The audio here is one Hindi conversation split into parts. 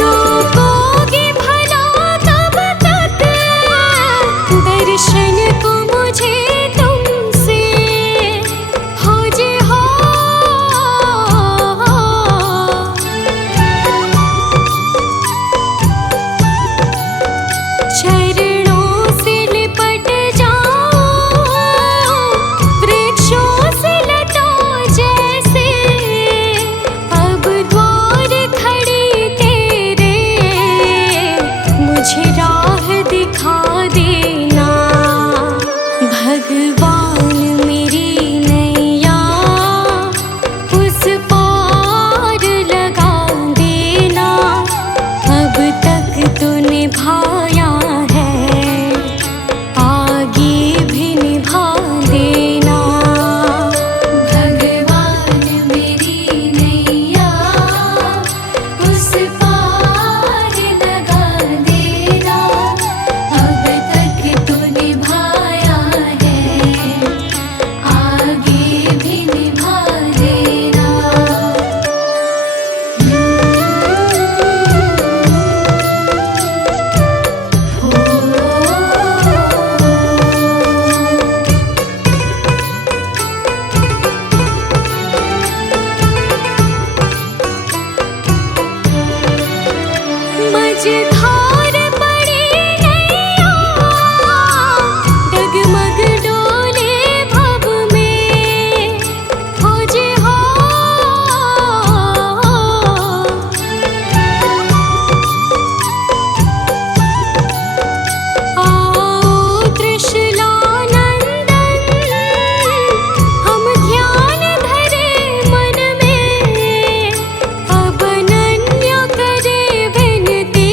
रोकोगे भला कब तक दर्शन को मुझे तुमसे हो जे हो। चरणों से लिपट जाओ वृक्षों से लताओं जैसे, अब द्वार खड़ी तेरे मुझे राह दिखा देना। भगवान मेरी नैया उस पार लगा देना। अब तक तो निभाया है, आगे भी निभा देना। भगवान मेरी नैया उस पार लगा देना। अब तक तो निभाया है, आगे भी निभा देना। मझधार पड़ी नैया डगमग डोले भव में हो जे हो। आओ त्रिशूलानंदन हम ध्यान धरे मन में। अब अनन्य करे विनती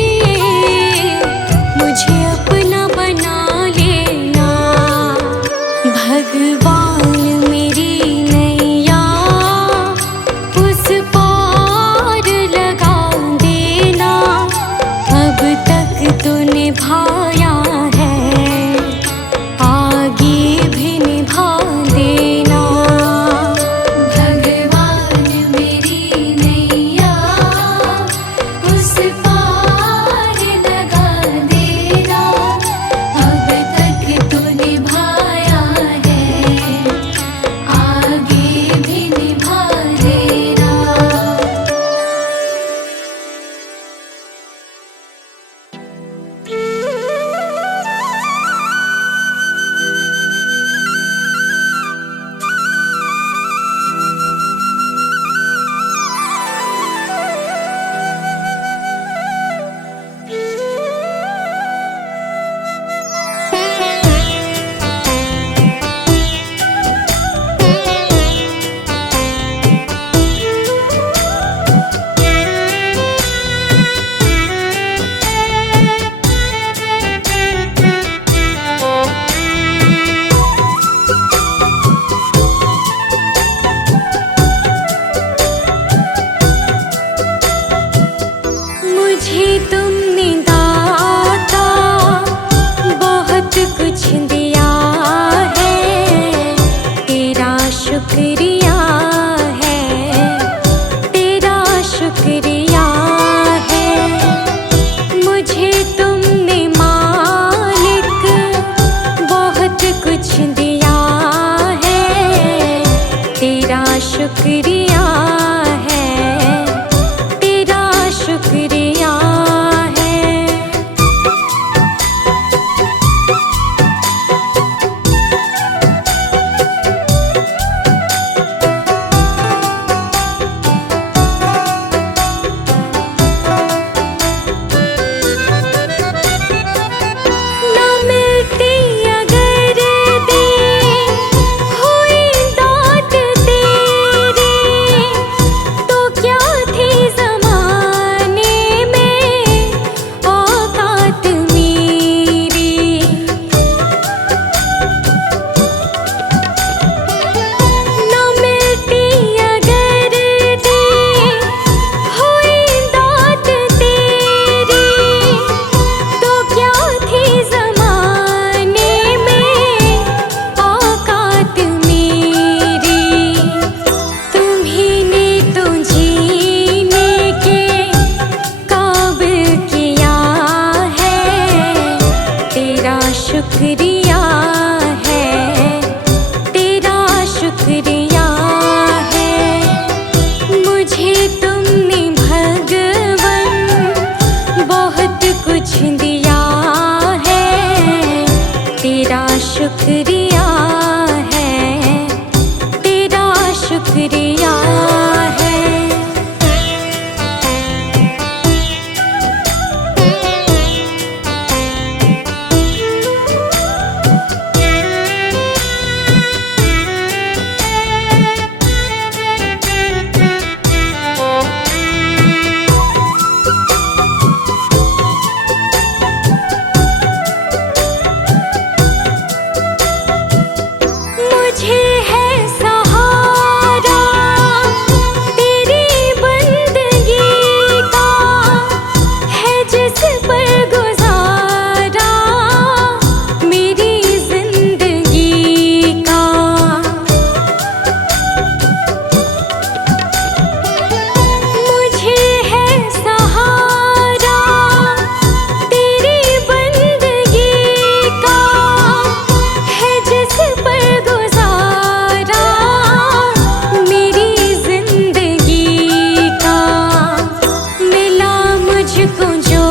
मुझको जो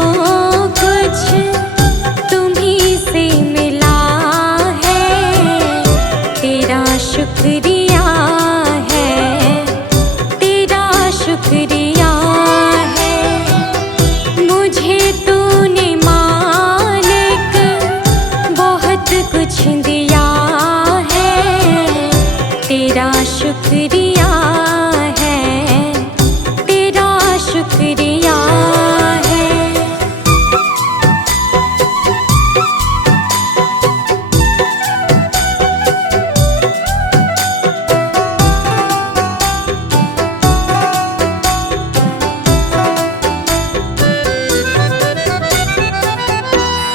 कुछ तुम्हीं से मिला है, तेरा शुक्रिया है, तेरा शुक्रिया है। मुझे तूने मालिक बहुत कुछ दिया है, तेरा शुक्रिया है, तेरा शुक्रिया है।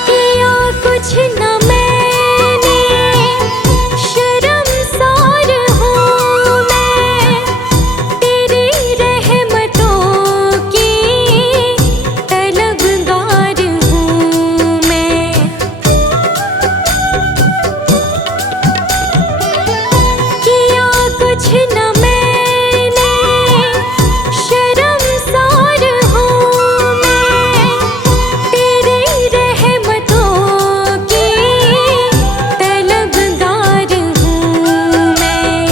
किया कुछ न मैंने, शर्मसार हूँ मैं, तेरी रहमतों की तलबगार हूँ मैं। किया कुछ न मैंने, शर्मसार हूँ मैं, तेरी रहमतों की तलबगार हूँ मैं।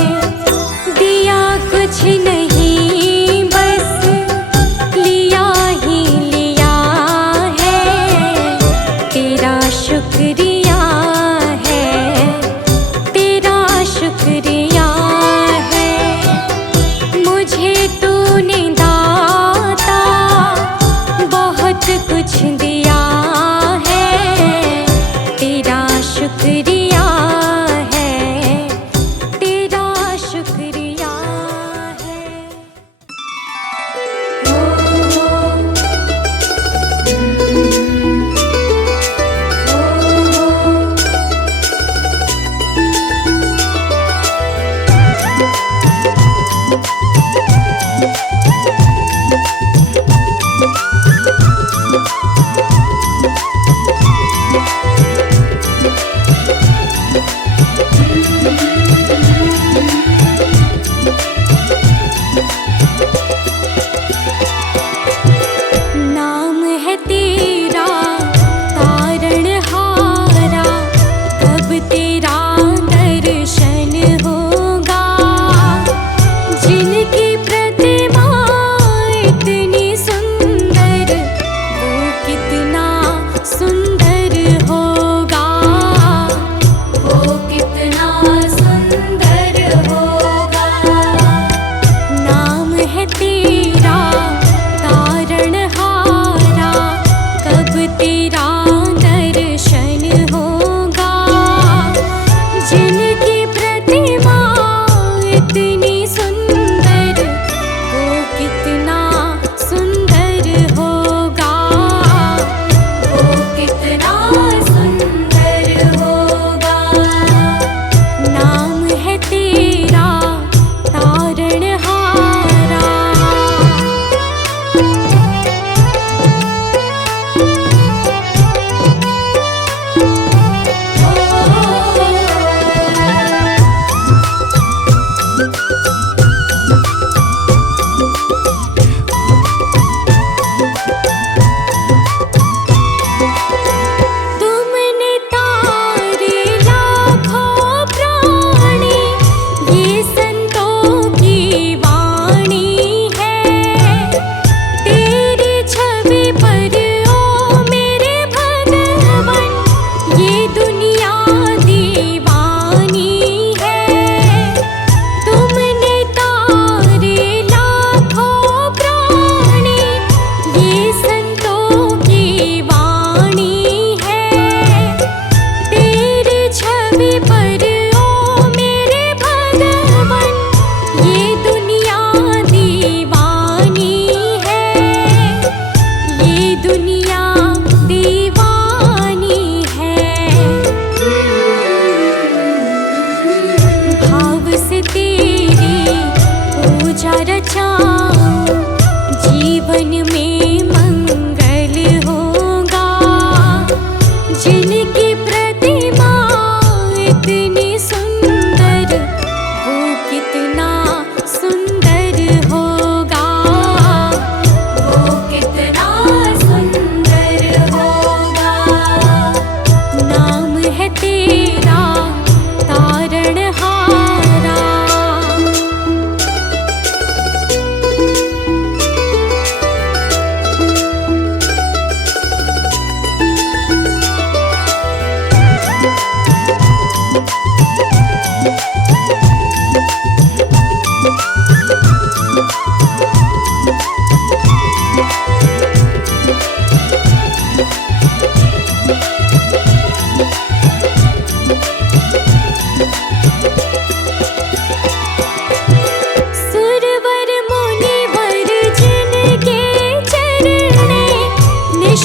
दिया कुछ नहीं बस लिया ही लिया है, तेरा शुक्रिया है, तेरा शुक्रिया है। मुझे तूने दाता बहुत कुछ दिया है, तेरा शुक्रिया है, तेरा शुक्रिया है।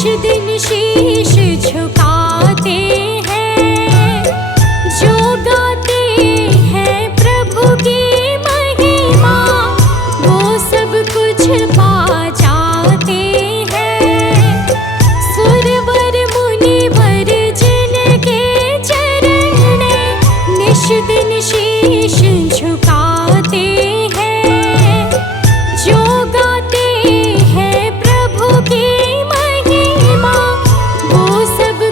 दिन शीश झुकाते हैं, जो गाते हैं प्रभु की महिमा, वो सब कुछ पा जाते हैं। सुरवर मुनिवर जिनके चरण में निश दिन शीश झुकाते हैं, जो गाते हैं प्रभु की महिमा, वो सब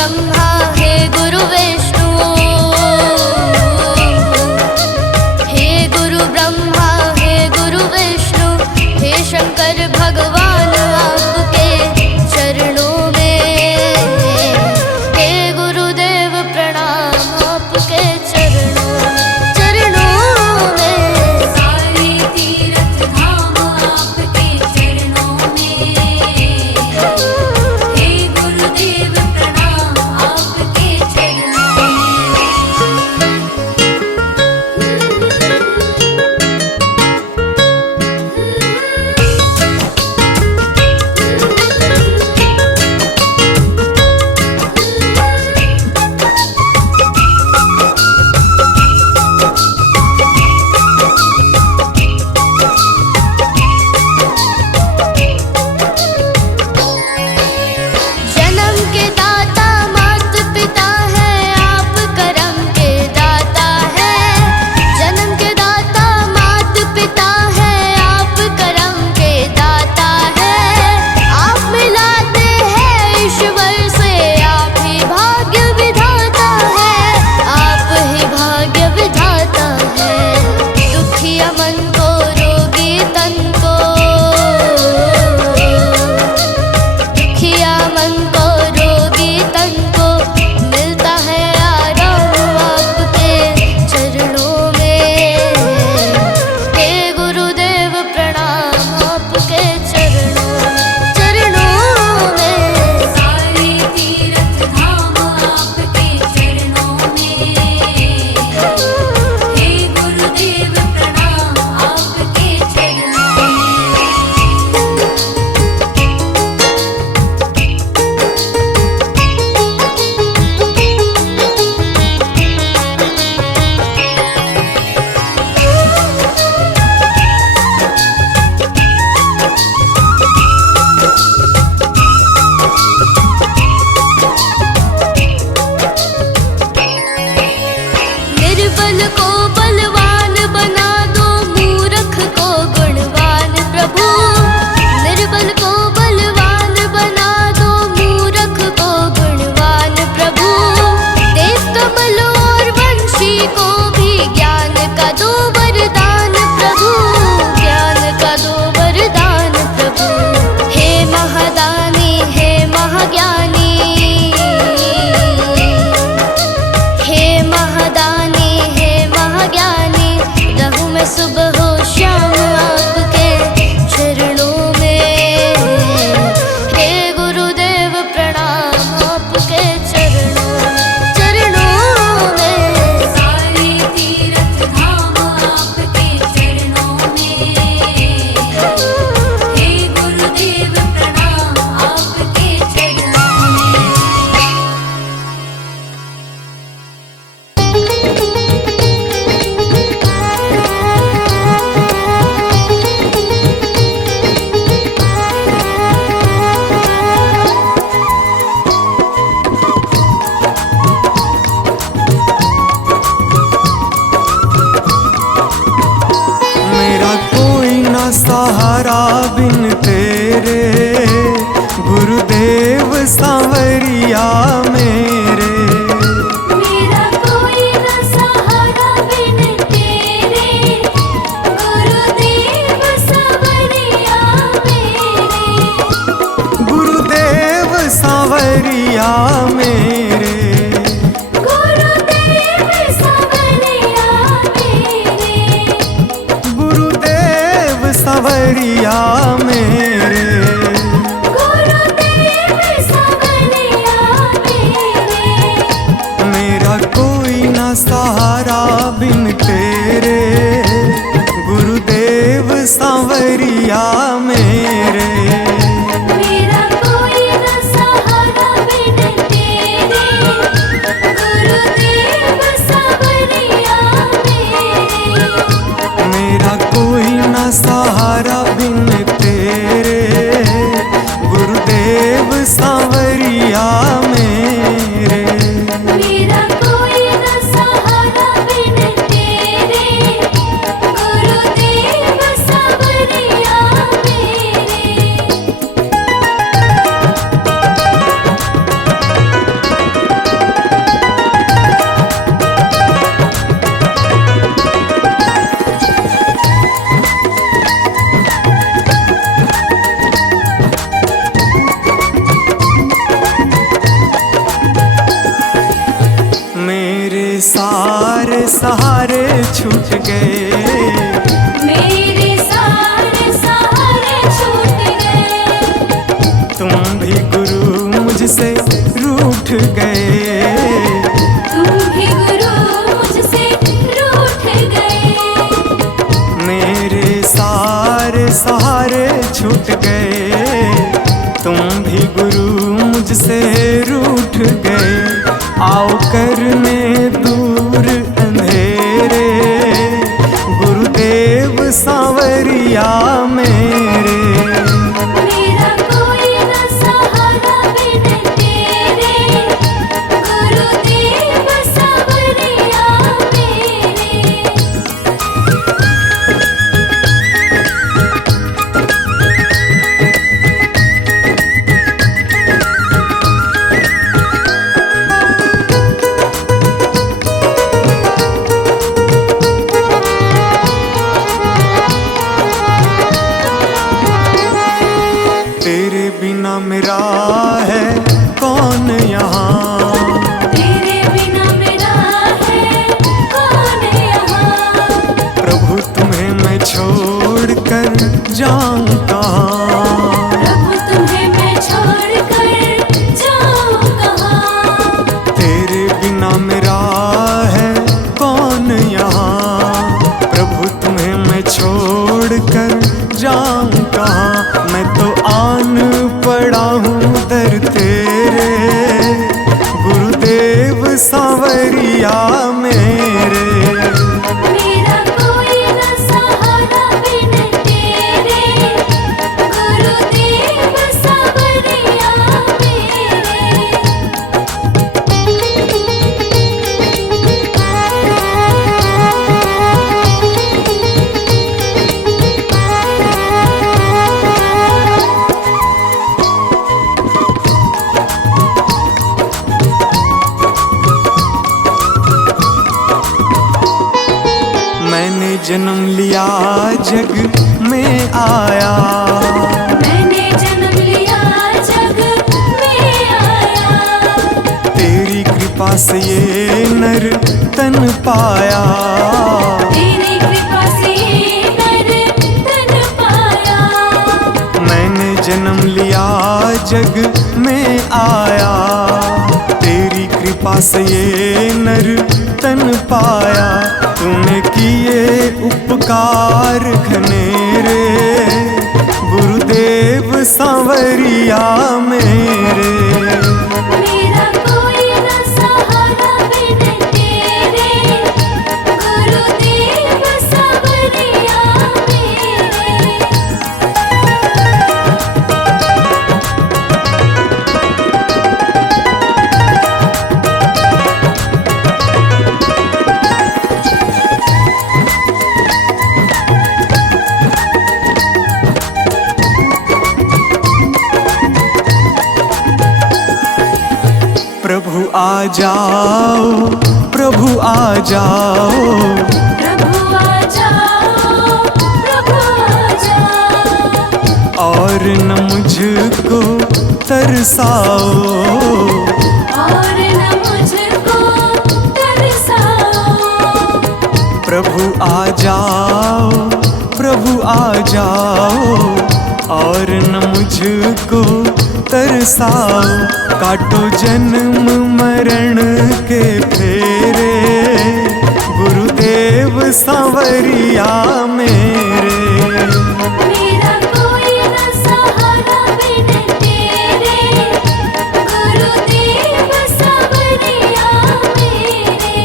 ब्रह्मा हे गुरु विष्णु, हे गुरु ब्रह्मा हे गुरु विष्णु, हे शंकर भगवान आपके चरणों में, हे गुरुदेव प्रणाम आपके चरणों में। सारे तीर्थ धाम आपके चरणों में, हे गुरुदेव प्रणाम आपके चरणों में। जन्म के दाता मात पिता है, आप करम के दाता है। जन्म के दाता मात पिता है, आप करम के दाता है। आप मिलाते हैं ईश्वर से, आप ही भाग्य विधाता है, आप ही भाग्य विधाता है। दुखिया मन को रोगी तन को, दुखिया मन को रोगी तन को मिलता है आराम आपके चरणों में, हे गुरुदेव प्रणाम आपके चरणों में। सारे तीर्थ धाम आपके चरणों में, हे गुरुदेव प्रणाम आपके चरणों में। निर्बल को बलवान बना दो, मूर्ख को गुणवान प्रभु। निर्बल को बलवान बना दो, मूर्ख को गुणवान प्रभु। देव कमल और वंशी को भी ज्ञान का दो वरदान प्रभु, ज्ञान का दो वरदान प्रभु। हे महादानी हे महाज्ञानी, हे महादानी हे महाज्ञानी, रहूं मैं सुबह हो शाम आपके चरणों में, हे गुरुदेव प्रणाम आपके चरणों में। सारे तीर्थ धाम आपके चरणों में, हे गुरुदेव प्रणाम आपके चरणों में। मेरा कोई ना सहारा बिन तेरे, गुरुदेव सांवरिया मेरे। मेरा कोई न सहारा बिन तेरे, गुरुदेव सांवरिया मेरे। गुरुदेव सांवरिया मेरे, गुरुदेव सांवरिया मेरे। गुरुदेव सांवरिया मेरे। गुरुदेव सांवरिया मेरे। मेरा कोई ना सहारा बिन तेरे, गुरुदेव सांवरिया मेरे। मेरा कोई न सहारा बिन तेरे, सहारे छूट गए। मेरे सारे सहारे छूट गए। तुम भी गुरु मुझसे रूठ गए। तुम भी गुरु मुझसे रूठ गए। मेरे सारे सहारे छूट गए। तुम भी गुरु मुझसे रूठ गए। आओ करने दूर अंधेरे, गुरुदेव सांवरिया मेरे। मेरा कोई न सहारा बिन तेरे, गुरुदेव सांवरिया मेरे। तेरे बिना मेरा है कौन यहाँ। तेरे बिना मेरा है कौन यहाँ। प्रभु तुम्हें मैं छोड़ कर जाऊं कहाँ। प्रभु तुम्हें मैं छोड़ कर जाऊं कहाँ। तेरे बिना मेरा है कौन यहाँ। प्रभु तुम्हें मैं छोड़ कर जाऊं कहाँ। मैं तो आन पड़ा हूँ दर तेरे, गुरुदेव सांवरिया मेरे। मेरा कोई न सहारा बिन तेरे, गुरुदेव सांवरिया मैंने जन्म लिया जग में आया। मैंने जन्म लिया जग में आया। तेरी कृपा से ये नर तन पाया। तेरी कृपा से नर तन पाया। मैंने जन्म लिया जग में आया। तेरी कृपा से ये नर तन पाया। तूने किए उपकार घनेरे, गुरुदेव सांवरिया मेरे। मेरा कोई न सहारा बिन तेरे, गुरुदेव सांवरिया मेरे। प्रभु आ जाओ, प्रभु आ जाओ। प्रभु आ जाओ, प्रभु आ जाओ। और न मुझको तरसाओ। और न मुझको तरसाओ। प्रभु आ जाओ, प्रभु आ जाओ। और न मुझको तरसाओ। काटो जन्म मरण के फेरे, गुरुदेव सांवरिया मेरे। मेरा कोई न सहारा बिन तेरे, गुरुदेव सांवरिया मेरे।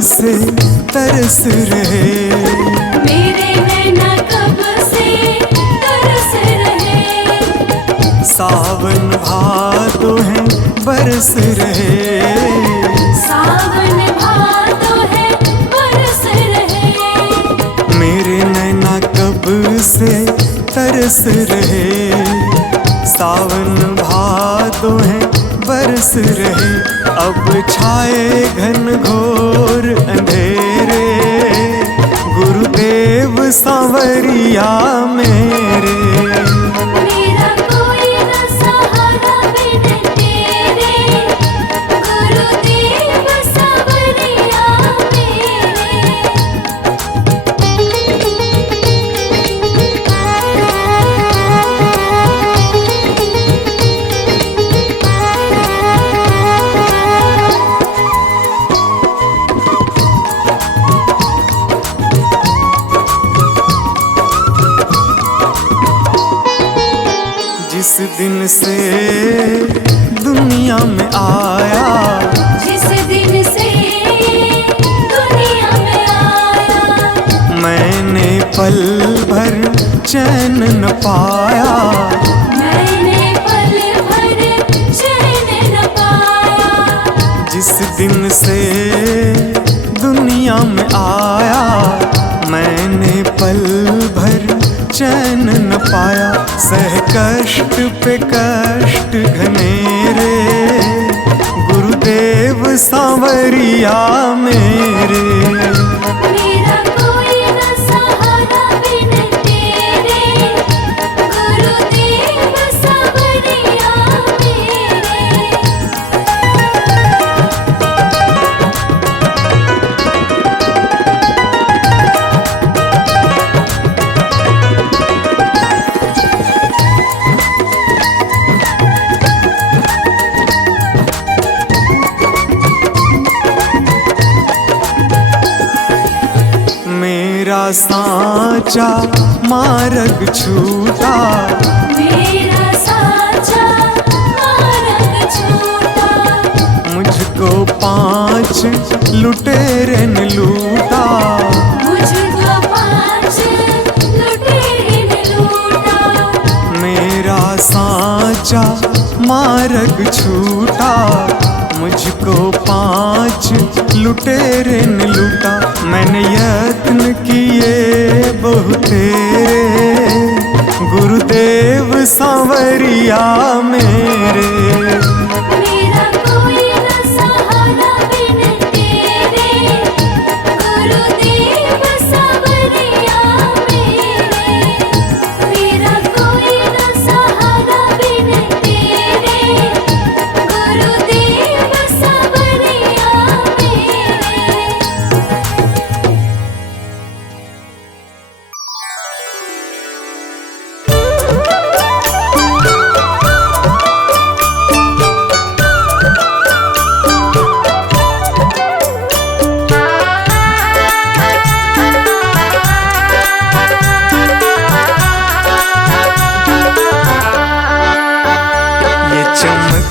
से तरस रहे, मेरे नैना कब से तरस रहे। सावन भादो है बरस रहे, सावन भादो है बरस रहे। मेरे नैना कब से तरस रहे। सावन भादो है बरस रहे, अब छाए घन घोर अंधेरे, गुरुदेव सांवरिया मेरे। मेरा कोई न सहारा बिन तेरे, गुरुदेव सांवरिया जिस दिन से दुनिया में आया, जिस दिन से दुनिया में आया, मैंने पल भर चैन न पाया, मैंने पल भर चैन न पाया। जिस दिन से दुनिया में आया, मैंने पल भर चैन न पाया, सह कष्ट पे कष्ट घनेरे, गुरुदेव सांवरिया मेरे। मेरा कोई न सहारा बिन तेरे, गुरुदेव सांवरिया मेरे। मेरा साचा मार्ग छूटा, मेरा साचा मार्ग छूटा, मुझको 5 लुटेरे ने लूटा, मुझको 5 लुटेरे ने लूटा। मेरा साचा मार्ग छूटा, मुझको 5 लुटेरे ने लूटा, मैंने यत्न किए बहुतेरे, गुरुदेव सांवरिया मेरे। मेरा कोई न सहारा बिन तेरे, गुरुदेव सांवरिया मेरे। मेरा कोई न सहारा बिन तेरे, गुरुदेव सांवरिया मेरे।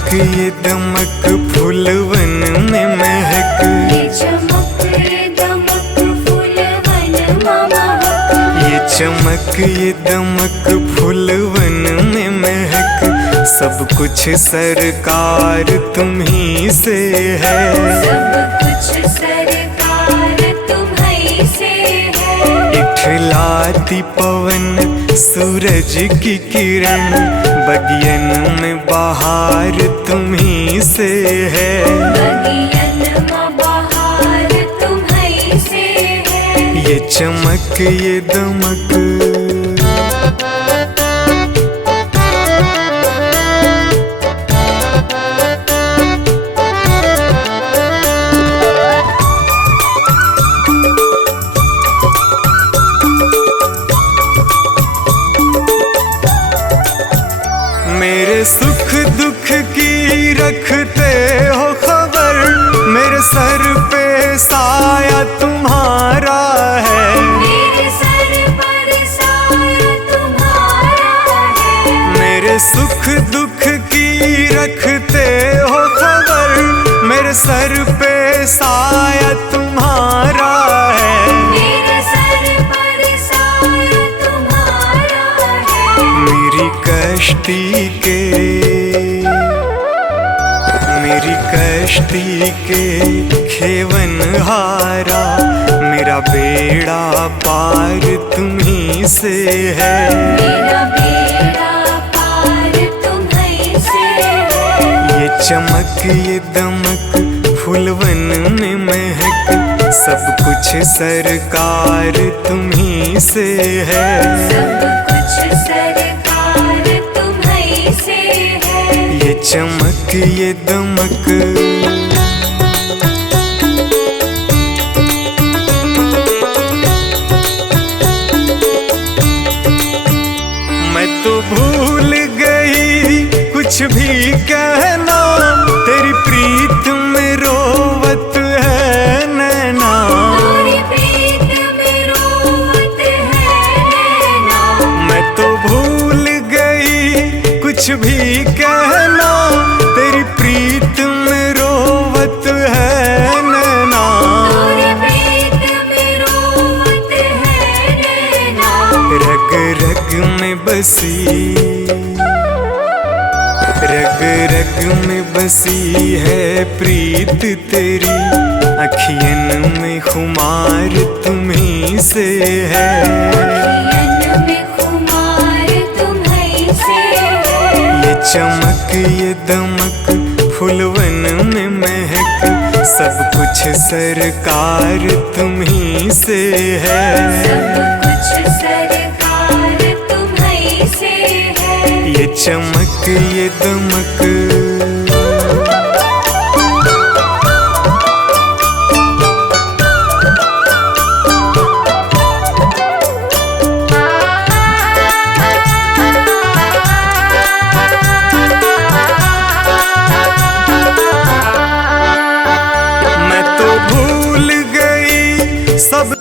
ये दमक फूलवन में महक, ये चमक ये दमक फूलवन महक, ये चमक ये दमक फूलवन में महक, सब कुछ सरकार तुम्ही से है, सब कुछ सरकार तुम्हीं से है। इठलाती पवन सूरज की किरण, बगियन में बहार तुम्ही से है, बगियन में बहार तुम्हीं से है। ये चमक ये दमक। मेरे सुख दुख की रखते हो खबर, मेरे सर पे साया तुम्हारा है, मेरे सर पर साया तुम्हारा है। मेरे सुख दुख की रखते हो खबर, मेरे सर पे साया तुम्हारा है, मेरे सर पर साया तुम्हारा है। मेरी कश्ती के खेवन हारा, मेरा बेड़ा पार तुम्ही से है, मेरा बेड़ा पार तुम चमक ये दमक फूलवन में महक, सब कुछ सरकार तुम्ही से है। सब कुछ सरकार तुम्हीं से है। ये चमक ये दमक मैं तो भूल गई कुछ भी कहना, तेरी प्रीत में रोवत है नैना। तेरी प्रीत में रोवत है नैना। मैं तो भूल गई कुछ भी कहना, तेरी प्रीत में रोवत है नैना। तेरी प्रीत में रोवत है नैना। रग रग में बसी, रग रग में बसी है प्रीत तेरी, अखियन में खुमार तुम्ही से है। अखियन में खुमार तुम्हीं से है। ये चमक ये दमक फूलवन में महक, सब कुछ सरकार तुम्ही से है। सब कुछ सरकार तुम्हीं से है। ये चमक ये दमक मैं तो भूल गई सब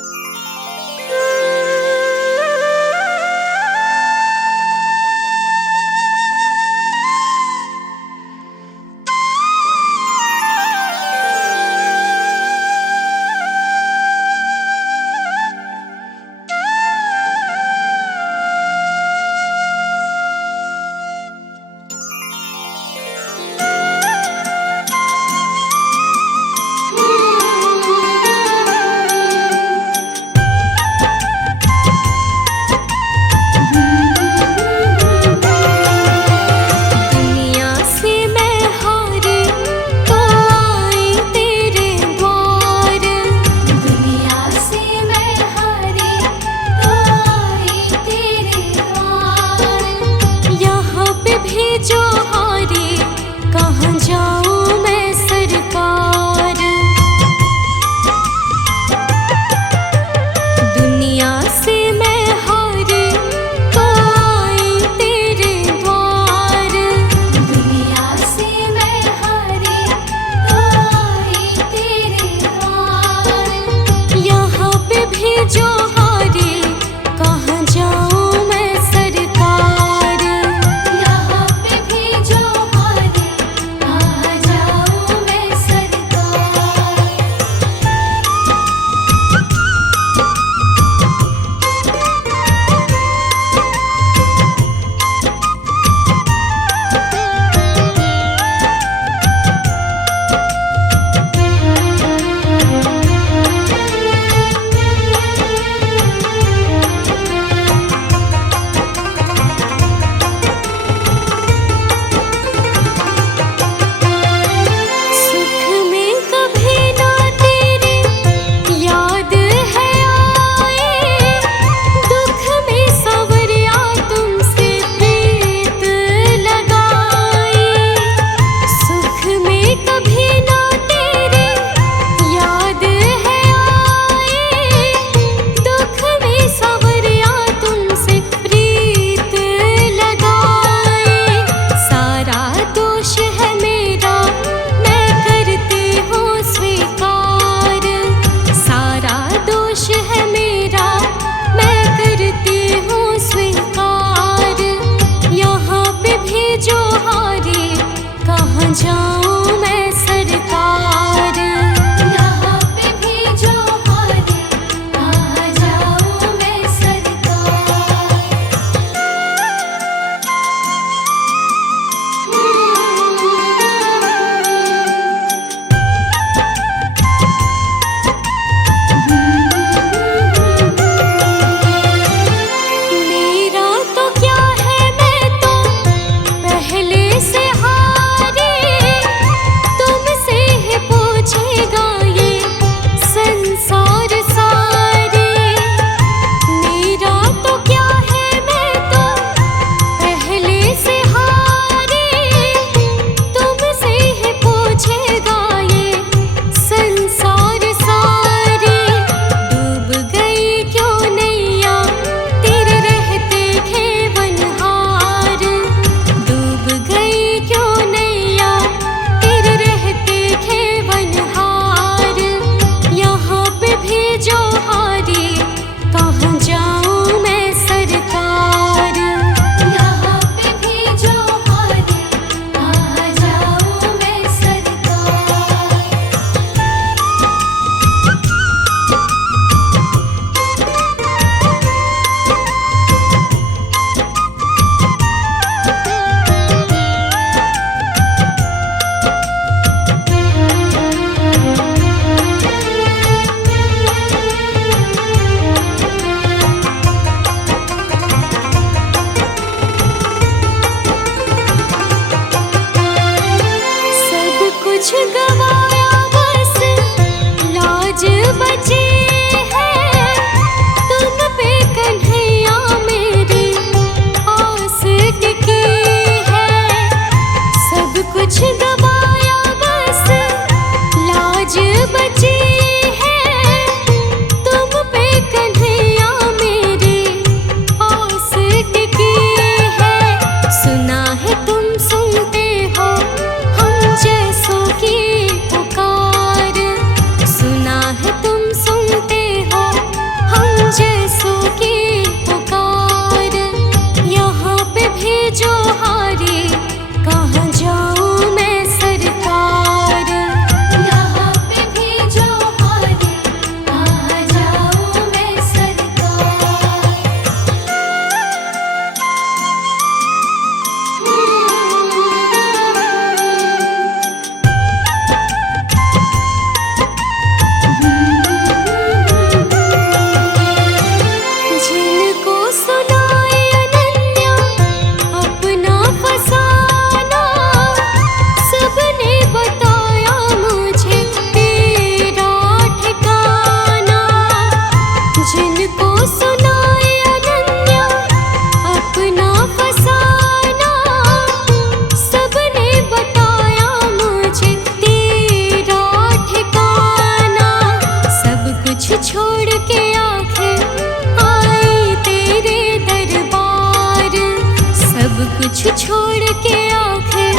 छोड़ के आखिर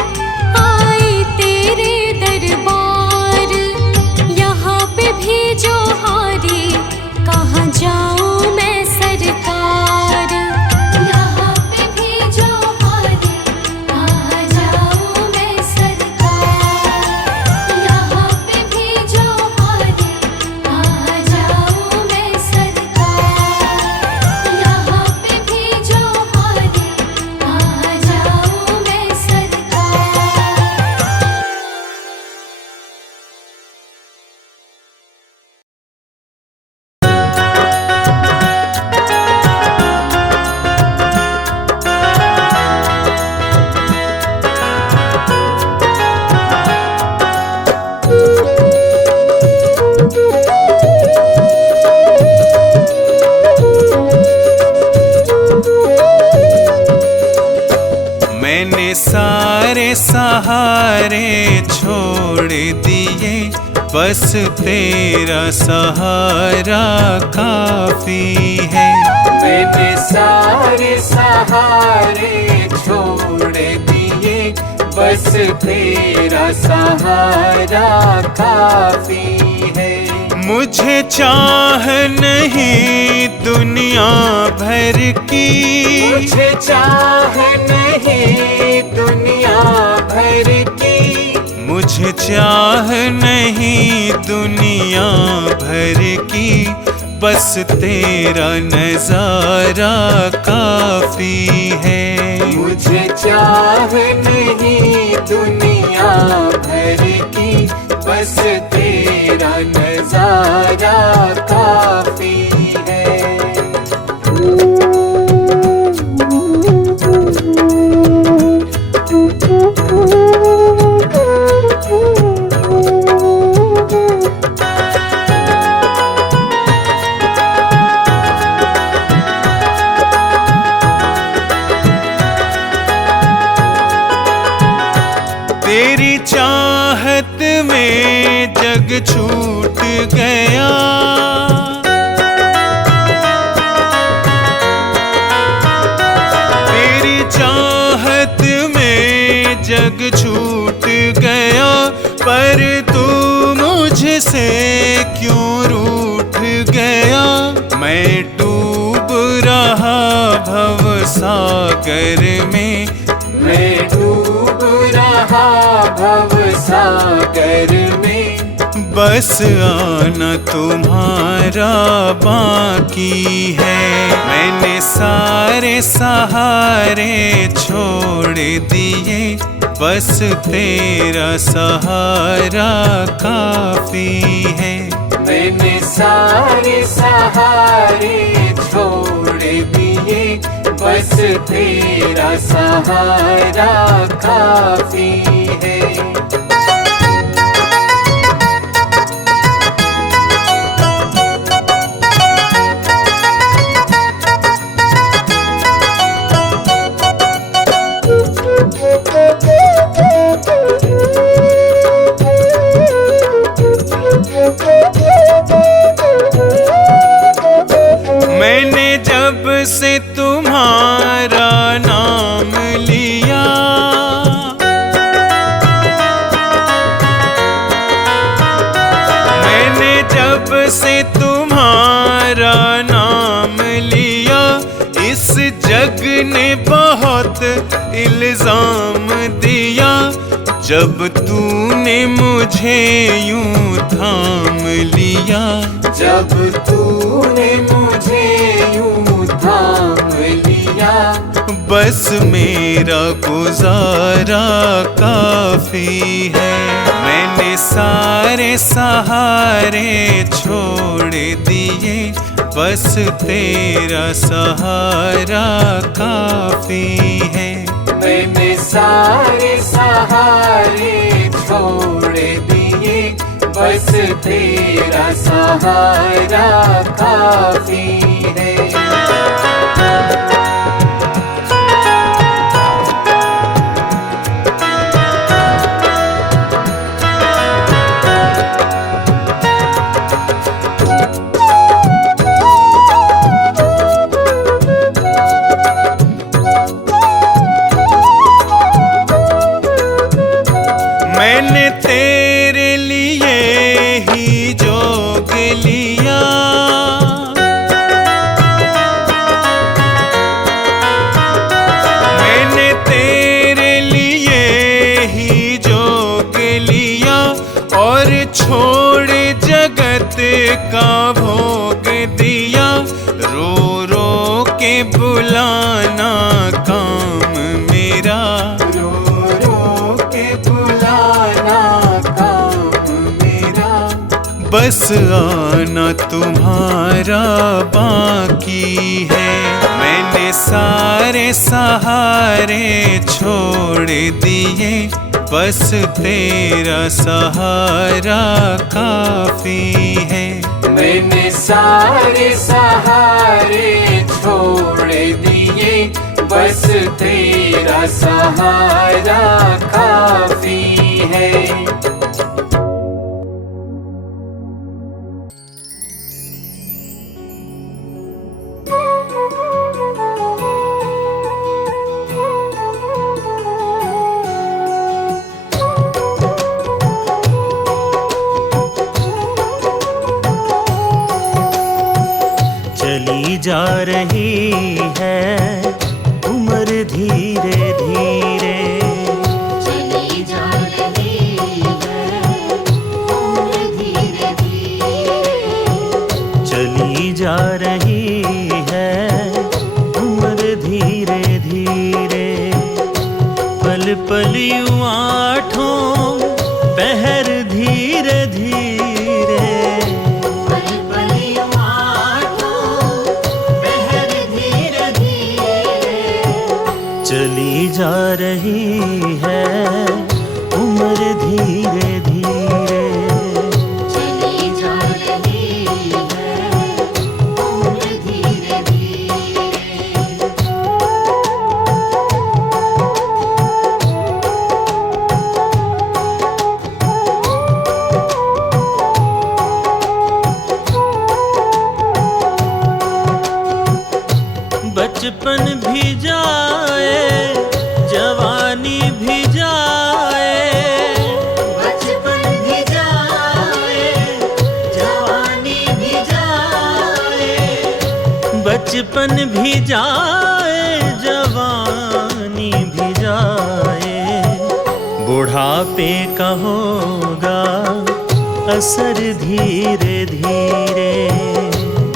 आई तेरे दरबार। यहाँ पे भी जो हारी कहाँ जाऊँ मैं सरकार। यहाँ पे भी जो हारी कहाँ जाऊँ मैं सरकार। यहाँ पे भी जो हारी कहाँ जाऊँ मैं सरकार। यहाँ पे भी जो हारी कहाँ जाऊँ मैं सरकार। मैंने सारे सहारे छोड़ दिए, बस तेरा सहारा काफी है। मैंने सारे सहारे छोड़ दिए, बस तेरा सहारा काफी है। मुझे चाह नहीं दुनिया भर की, मुझे चाह नहीं दुनिया भर की, मुझे चाह नहीं दुनिया भर की, बस तेरा नजारा काफी है। मुझे चाह नहीं दुनिया भर की, बस तेरा नजारा काफी है। तेरी चाहत में जग छूट गया, तेरी चाहत में जग छूट गया, पर तू मुझसे क्यों रूठ गया। मैं डूब रहा भव सागर में, मैं डूब रहा भव सागर में, बस आना तुम्हारा बाकी है। मैंने सारे सहारे छोड़ दिए, बस तेरा सहारा काफी है। मैंने सारे सहारे छोड़ दिए, बस तेरा सहारा काफी है। मैंने जब से तुम्हारा नाम लिया, मैंने जब से तुम्हारा नाम लिया, इस जग ने बहुत इल्जाम दिया। जब तूने मुझे यूं थाम लिया, जब तूने मुझे यूं थाम लिया, बस मेरा गुजारा काफी है। मैंने सारे सहारे छोड़ दिए, बस तेरा सहारा काफी है। मैंने सारे सहारे छोड़ दिए, बस तेरा सहारा काफी है। आना तुम्हारा बाकी है। मैंने सारे सहारे छोड़ दिए, बस तेरा सहारा काफी है। मैंने सारे सहारे छोड़ दिए, बस तेरा सहारा काफी है। चली जा रही है उम्र धीरे धीरे, चली जा रही है उम्र धीरे धीरे, चली जा रही है उम्र धीरे धीरे। पल पल यूं आठों पहर धीरे धीरे, पल पल यूं आठों पहर धीरे धीरे, चली जा रही है उम्र धीरे धीरे। चली जा रही है उम्र धीरे धीरे। बचपन भी जाए जवानी भी जाए, बचपन भी जाए जवानी भी जाए, बचपन भी जाए जवानी भी जाए। बुढ़ापे का होगा असर धीरे धीरे,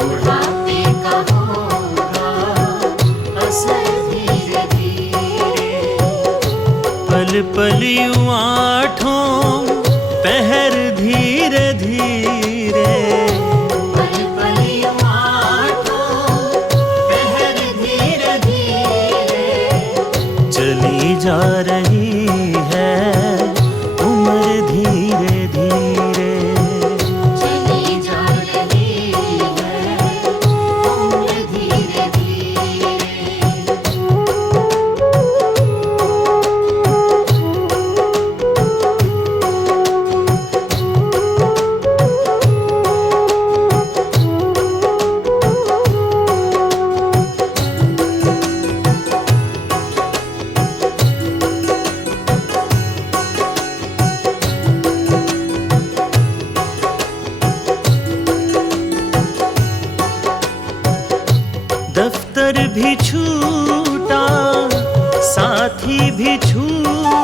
बुढ़ापे का होगा असर धीरे धीरे। पल पल यूं आठों पहर धीरे धीरे, पल पल यूं आठों पहर धीरे धीरे, चली जा रही है उम्र धीरे धीरे। चली जा रही है उम्र धीरे धीरे। दफ्तर भी छूटा साथी भी छूटा,